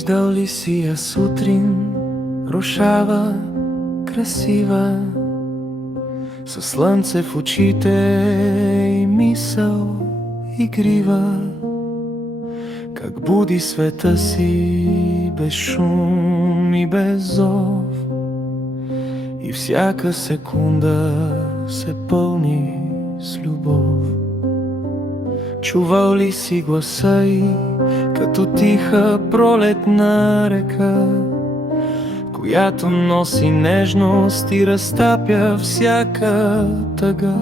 Виждал ли си я сутрин, рошава, красива, със слънце в очите и мисъл игрива, как буди света си без шум и без зов, и всяка секунда се пълни с любов. Чувал ли си гласа й, като тиха пролетна река, която носи нежност и разтапя всяка тъга?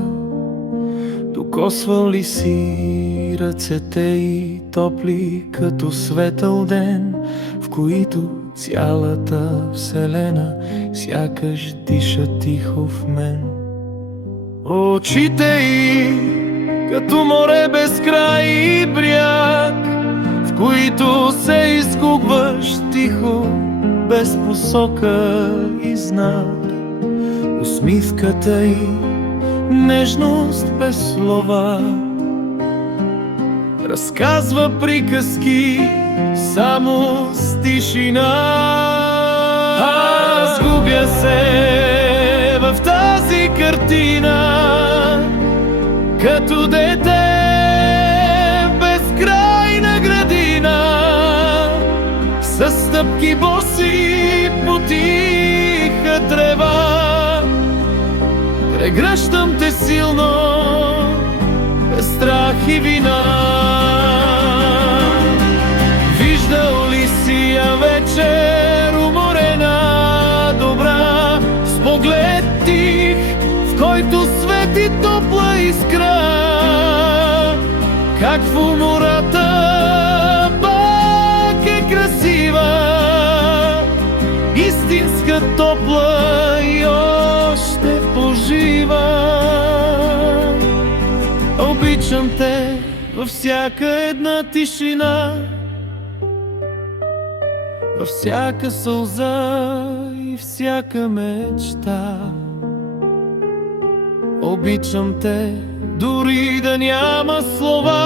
Докосвал ли си ръцете й, топли като светъл ден, в които цялата вселена сякаш диша тихо в мен? Очите й като море без край и бряг, в които се изгубваш тихо, без посока и знак. Усмивката й нежност без слова, разказва приказки само с тишина. Аз губя се в тази картина, като дете в безкрайна градина, със стъпки боси по тиха трева. Прегръщам те силно, без страх и вина. Виждал ли си я вечер, уморена, добра, с поглед тих, в който свети топла искра, как в умората пак е красива, истинска, топла и още пожива. Обичам те във всяка една тишина, във всяка сълза и всяка мечта. Обичам те, дори да няма слова.